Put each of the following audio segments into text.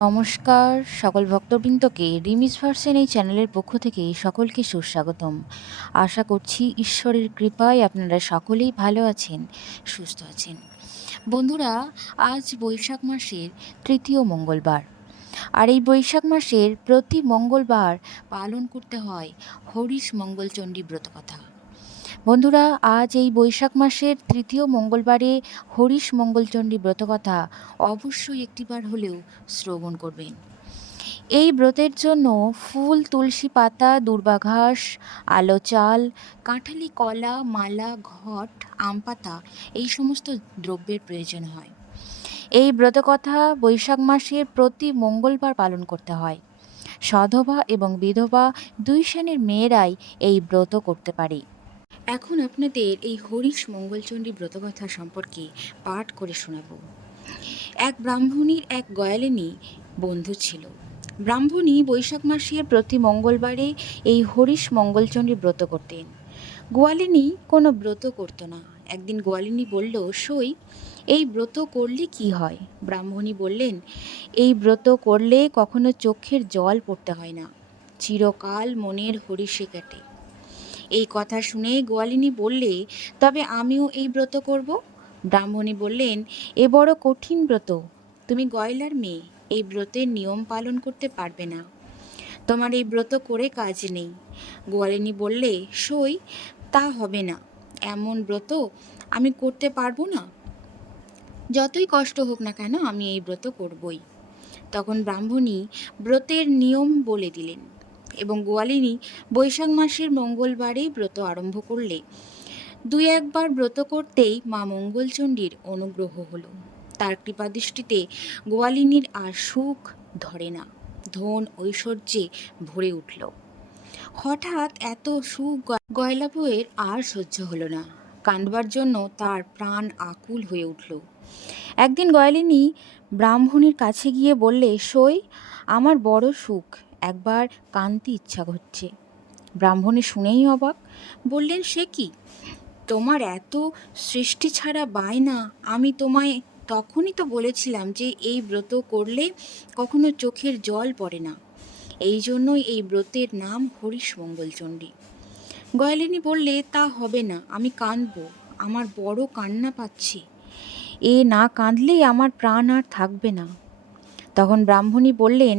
নমস্কার, সকল ভক্তবৃন্দকে রিমিস ভার্সেন এই চ্যানেলের পক্ষ থেকে সকলকে সুস্বাগতম। আশা করছি ঈশ্বরের কৃপায় আপনারা সকলেই ভালো আছেন, সুস্থ আছেন। বন্ধুরা, আজ বৈশাখ মাসের তৃতীয় মঙ্গলবার। আর এই বৈশাখ মাসের প্রতি মঙ্গলবার পালন করতে হয় হরিশ মঙ্গলচণ্ডী ব্রতকথা। বন্ধুরা, আজ এই বৈশাখ মাসের তৃতীয় মঙ্গলবারে হরিশ মঙ্গলচণ্ডী ব্রতকথা অবশ্যই একটিবার হলেও শ্রবণ করবেন। এই ব্রতের জন্য ফুল, তুলসী পাতা দূর্বা ঘাস আলো চাল, কাঁঠালি কলা, মালা, ঘট, আম পাতা এই সমস্ত দ্রব্যের প্রয়োজন হয়। এই ব্রতকথা বৈশাখ মাসের প্রতি মঙ্গলবার পালন করতে হয়। সধবা এবং বিধবা দুই শ্রেণির মেয়েরাই এই ব্রত করতে পারে। এখন আপনাদের এই হরিশ মঙ্গলচণ্ডী ব্রতকথা সম্পর্কে পাঠ করে শোনাব। এক ব্রাহ্মণীর এক গয়ালিনী বন্ধু ছিল। ব্রাহ্মণী বৈশাখ মাসের প্রতি মঙ্গলবারে এই হরিশ মঙ্গলচণ্ডী ব্রত করতেন। গোয়ালিনী কোনো ব্রত করতো না। একদিন গোয়ালিনী বলল, সই, এই ব্রত করলে কি হয়? ব্রাহ্মণী বললেন, এই ব্রত করলে কখনো চোখের জল পড়তে হয় না। চিরকাল মনের হরিষে কাটে। এই কথা শুনে গোয়ালিনী বললে, তবে আমিও এই ব্রত করব? ব্রাহ্মণী বললেন, এ বড় কঠিন ব্রত। তুমি গয়লার মেয়ে, এই ব্রতের নিয়ম পালন করতে পারবে না। তোমার এই ব্রত করে কাজ নেই। গোয়ালিনী বললে, সই, তা হবে না। এমন ব্রত আমি করতে পারব না। যতই কষ্ট হোক না কেন আমি এই ব্রত করবই। তখন ব্রাহ্মণী ব্রতের নিয়ম বলে দিলেন। এবং গোয়ালিনী বৈশাখ মাসের মঙ্গলবারেই ব্রত আরম্ভ করলে। দুই একবার ব্রত করতেই মা মঙ্গলচণ্ডীর অনুগ্রহ হলো। তার কৃপাদৃষ্টিতে গোয়ালিনীর আর সুখ ধরে না। ধন ঐশ্বর্যে ভরে উঠল। হঠাৎ এত সুখ গয়লা বউয়ের আর সহ্য হলো না। কাঁদবার জন্য তার প্রাণ আকুল হয়ে উঠল। একদিন গয়ালিনী ব্রাহ্মণীর কাছে গিয়ে বললে, সই, আমার বড় সুখ। একবার কান্তি ইচ্ছা হচ্ছে ব্রাহ্মণী শুনেই অবাক, বললেন, সে কি? তোমার এত সৃষ্টি ছাড়া বায়না। আমি তোমায় তখনই তো বলেছিলাম যে এই ব্রত করলে কখনো চোখের জল পড়ে না। এই জন্যই এই ব্রতের নাম হরিশ মঙ্গলচণ্ডী। গয়ালিনী বললে, তা হবে না, আমি কাঁদবো আমার বড় কান্না পাচ্ছে। এ না কাঁদলেই আমার প্রাণ আর থাকবে না। তখন ব্রাহ্মণী বললেন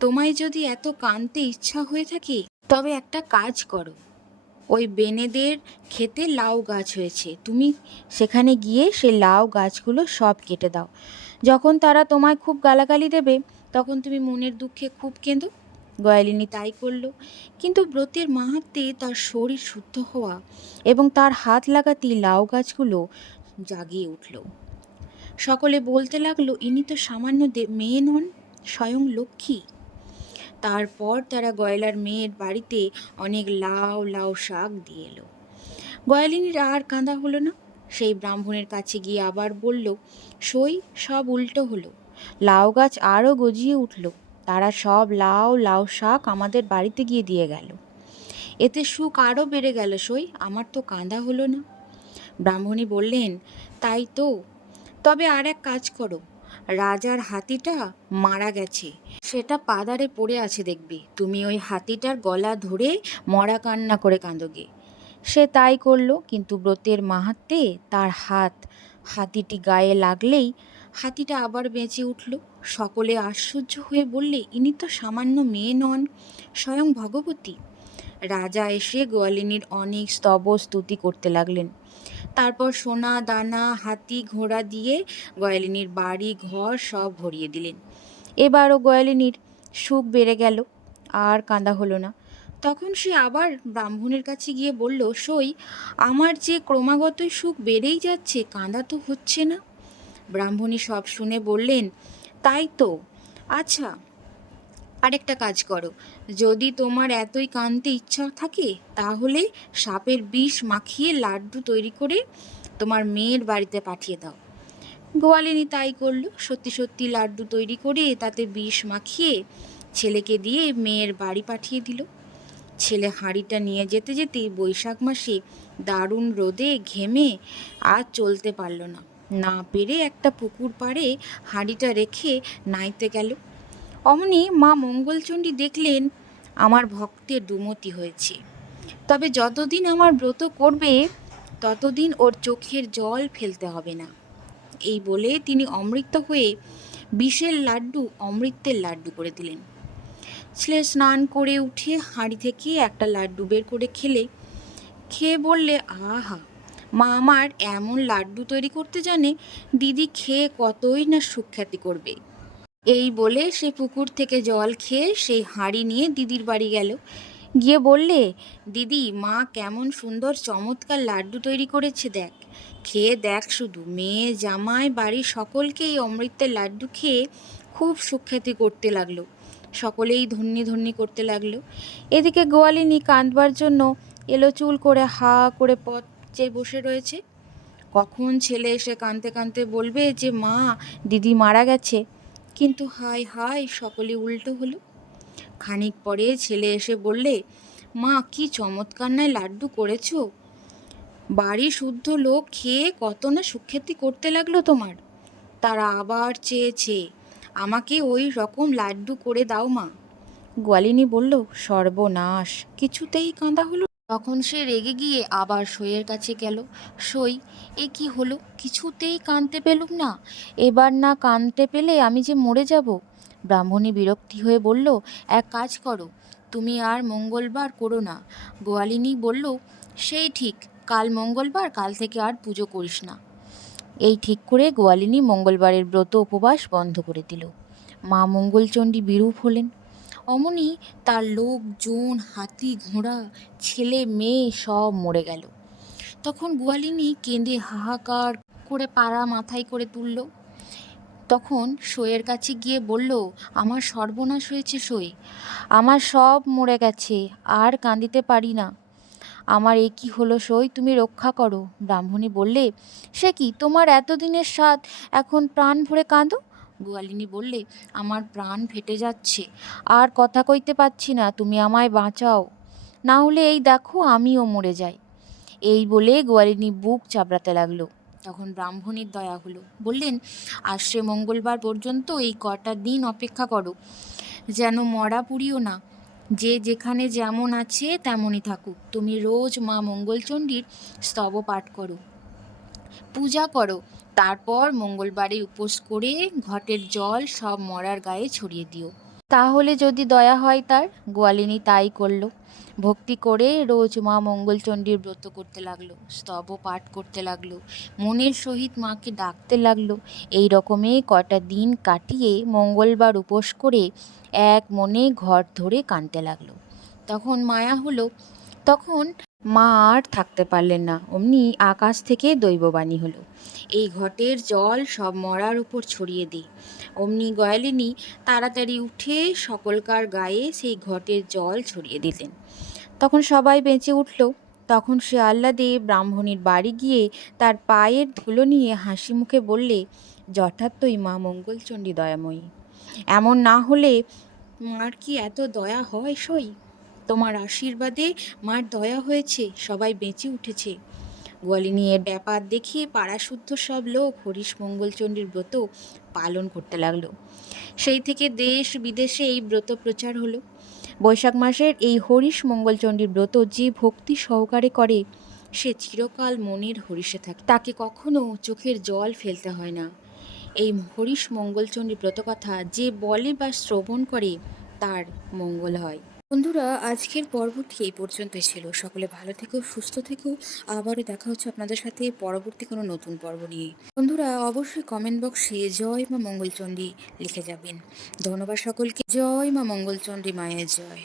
তোমায় যদি এত কাঁদতে ইচ্ছা হয়ে থাকে, তবে একটা কাজ করো। ওই বেনেদের খেতে লাউ গাছ হয়েছে। তুমি সেখানে গিয়ে সে লাউ গাছগুলো সব কেটে দাও। যখন তারা তোমায় খুব গালাগালি দেবে, তখন তুমি মনের দুঃখে খুব কেঁদো। গয়ালিনী তাই করল। কিন্তু ব্রতের মাহাত্মে তার শরীর শুদ্ধ হওয়া এবং তার হাত লাগাতেই লাউ গাছগুলো জাগিয়ে উঠল। সকলে বলতে লাগল, ইনি তো সামান্য মেয়ে নন, স্বয়ং লক্ষ্মী। তারপর তারা গয়লার মেয়ের বাড়িতে অনেক লাউ লাউ শাক দিয়ে এলো। গয়ালিনীর আর কাঁদা হলো না। সেই ব্রাহ্মণের কাছে গিয়ে আবার বলল, সই, সব উল্টো হলো। লাউ গাছ আরও গজিয়ে উঠল। তারা সব লাউ লাউ শাক আমাদের বাড়িতে গিয়ে দিয়ে গেল। এতে সুখ আরও বেড়ে গেল, সই। আমার তো কাঁদা হলো না। ব্রাহ্মণী বললেন, তাই তো। তবে আর এক কাজ করো। রাজার হাতিটা মারা গেছে। সেটা পাদারে পড়ে আছে দেখবি। তুমি ওই হাতিটার গলা ধরে মরা কান্না করে কাঁদোগে সে তাই করল, কিন্তু ব্রতের মাহাত্মে তার হাত, হাতিটি গায়ে লাগলেই হাতিটা আবার বেঁচে উঠল। সকলে আশ্চর্য হয়ে বললে, ইনি তো সামান্য মেয়ে নন, স্বয়ং ভগবতী। রাজা এসে গোয়ালিনীর অনেক স্তব স্তুতি করতে লাগলেন। তারপর সোনা, দানা, হাতি, ঘোড়া দিয়ে গয়ালিনীর বাড়ি, ঘর সব ভরিয়ে দিলেন। এবারও গয়ালিনীর সুখ বেড়ে গেল, আর কাঁদা হলো না। তখন সে আবার ব্রাহ্মণের কাছে গিয়ে বলল, সই, আমার যে ক্রমাগতই সুখ বেড়েই যাচ্ছে, কাঁদা তো হচ্ছে না? ব্রাহ্মণী সব শুনে বললেন, তাই তো। আচ্ছা আরেকটা কাজ করো। যদি তোমার এতই কানতে ইচ্ছা থাকে, তাহলে সাপের বিষ মাখিয়ে লাড্ডু তৈরি করে তোমার মেয়ের বাড়িতে পাঠিয়ে দাও। গোয়ালিনী তাই করল। সত্যি সত্যি লাড্ডু তৈরি করে তাতে বিষ মাখিয়ে ছেলেকে দিয়ে মেয়ের বাড়ি পাঠিয়ে দিল। ছেলে হাঁড়িটা নিয়ে যেতে যেতে বৈশাখ মাসে দারুণ রোদে ঘেমে আর চলতে পারল না। না পেরে একটা পুকুর পাড়ে হাঁড়িটা রেখে নাইতে গেল। অমনি মা মঙ্গলচণ্ডী দেখলেন আমার ভক্তের দুমতি হয়েছে। তবে যতদিন আমার ব্রত করবে, ততদিন ওর চোখের জল ফেলতে হবে না। এই বলে তিনি অমৃত হয়ে বিষের লাড্ডু, অমৃতের লাড্ডু করে দিলেন। ছেলে স্নান করে উঠে হাঁড়ি থেকে একটা লাড্ডু বের করে খেলে। খেয়ে বললে, আহা, মা আমার এমন লাড্ডু তৈরি করতে জানে, দিদি খেয়ে কতই না সুখ্যাতি করবে। এই বলে সে পুকুর থেকে জল খেয়ে সেই হাঁড়ি নিয়ে দিদির বাড়ি গেল। গিয়ে বললে দিদি মা কেমন সুন্দর চমৎকার লাড্ডু তৈরি করেছে দেখ। খেয়ে দেখ শুধু মেয়ে জামাই বাড়ির সকলকে এই অমৃতের লাড্ডু খেয়ে খুব সুখ্যাতি করতে লাগল। সকলেই ধন্যি ধন্যি করতে লাগল। এদিকে গোয়ালিনী কাঁদবার জন্য এলো চুল করে হা করে পথ চেয়ে বসে রয়েছে। কখন ছেলে এসে কাঁদতে কাঁদতে বলবে যে মা দিদি মারা গেছে। কিন্তু হায় হায় সকলে উল্টো হলো। খানিক পরে ছেলে এসে বললে, মা, কি চমৎকার নয় লাড্ডু করেছ? বাড়ি শুদ্ধ লোক খেয়ে কত না সুখ্যাতি করতে লাগল তোমার। তারা আবার চেয়েছে, আমাকে ওই রকম লাড্ডু করে দাও মা। গোয়ালিনী বলল, সর্বনাশ, কিছুতেই কাঁদা হলো তখন সে রেগে গিয়ে আবার সইয়ের কাছে গেল। সই, এ কি হলো? কিছুতেই কাঁদতে পেলুম না। এবার না কাঁদতে পেলে আমি যে মরে যাব? ব্রাহ্মণী বিরক্তি হয়ে বলল, এক কাজ করো, তুমি আর মঙ্গলবার করো না। গোয়ালিনী বলল, সেই ঠিক, কাল মঙ্গলবার, কাল থেকে আর পুজো করিস না। এই ঠিক করে গোয়ালিনী মঙ্গলবারের ব্রত উপবাস বন্ধ করে দিল। মা মঙ্গলচণ্ডী বিরূপ হলেন। অমনি তার লোকজন হাতি, ঘোড়া, ছেলে, মেয়ে সব মরে গেল। তখন গোয়ালিনী কেঁদে হাহাকার করে পাড়া মাথায় করে তুলল। তখন সইয়ের কাছে গিয়ে বলল, আমার সর্বনাশ হয়েছে সই আমার সব মরে গেছে, আর কাঁদিতে পারি না। আমার এ কি হলো সই তুমি রক্ষা করো। ব্রাহ্মণী বললে, সে কি, তোমার এতদিনের স্বাদ এখন প্রাণ ভরে কাঁদো? গোয়ালিনী বললে, আমার প্রাণ ফেটে যাচ্ছে, আর কথা কইতে পাচ্ছি না, তুমি আমায় বাঁচাও। না হলে এই দেখো আমিও মরে যাই। এই বলে গোয়ালিনী বুক চাপড়াতে লাগল। তখন ব্রাহ্মণীর দয়া হলো। বললেন আসছে মঙ্গলবার পর্যন্ত এই কটা দিন অপেক্ষা করো, যেন মরা পুড়িও না। যে যেখানে যেমন আছে তেমনই থাকুক। তুমি রোজ মা মঙ্গলচণ্ডীর স্তব পাঠ করো, পূজা করো তারপর মঙ্গলবারে উপোস করে ঘটের জল সব মরার গায়ে ছড়িয়ে দিও। তাহলে যদি দয়া হয় তার, গোয়ালিনী তাই করল। ভক্তি করে রোজ মা মঙ্গলচণ্ডীর ব্রত করতে লাগল, স্তব পাঠ করতে লাগল, মনের সহিত মাকে ডাকতে লাগল। এই রকমে কটা দিন কাটিয়ে মঙ্গলবার উপোস করে এক মনে ঘর ধরে কাঁদতে লাগল। তখন মায়া হলো, তখন মা আর থাকতে পারলেন না। অমনি আকাশ থেকে দৈববাণী হলো। এই ঘটের জল সব মরার উপর ছড়িয়ে দিই। অমনি গয়ালিনী তাড়াতাড়ি উঠে সকলকার গায়ে সেই ঘটের জল ছড়িয়ে দিলেন। তখন সবাই বেঁচে উঠল। তখন সে আহ্লাদে ব্রাহ্মণীর বাড়ি গিয়ে তার পায়ের ধুলো নিয়ে হাসি মুখে বললে, যথার্থই মা মঙ্গলচণ্ডী দয়াময়ী। এমন না হলে মার কি এত দয়া হয় সই? তোমার আশীর্বাদে মার দয়া হয়েছে, সবাই বেঁচে উঠেছে। গোয়ালিনী এর ব্যাপার দেখে পাড়াশুদ্ধ সব লোক হরিশ মঙ্গলচণ্ডীর ব্রত পালন করতে লাগল। সেই থেকে দেশ বিদেশে এই ব্রত প্রচার হলো। বৈশাখ মাসের এই হরিশ মঙ্গলচণ্ডীর ব্রত যে ভক্তি সহকারে করে, সে চিরকাল মনের হরিষে থাকে। তাকে কখনো চোখের জল ফেলতে হয় না। এই হরিশ মঙ্গলচণ্ডী ব্রতকথা যে বলে বা শ্রবণ করে, তার মঙ্গল হয়। বন্ধুরা, আজকের পর্বটি এই পর্যন্তই ছিল। সকলে ভালো থেকো, সুস্থ থেকো। আবারও দেখা হচ্ছে আপনাদের সাথে পরবর্তী কোনো নতুন পর্ব নিয়ে। বন্ধুরা, অবশ্যই কমেন্ট বক্সে জয় মা মঙ্গলচণ্ডী লিখে যাবেন। ধন্যবাদ সকলকে। জয় মা মঙ্গলচণ্ডী মায়ের জয়।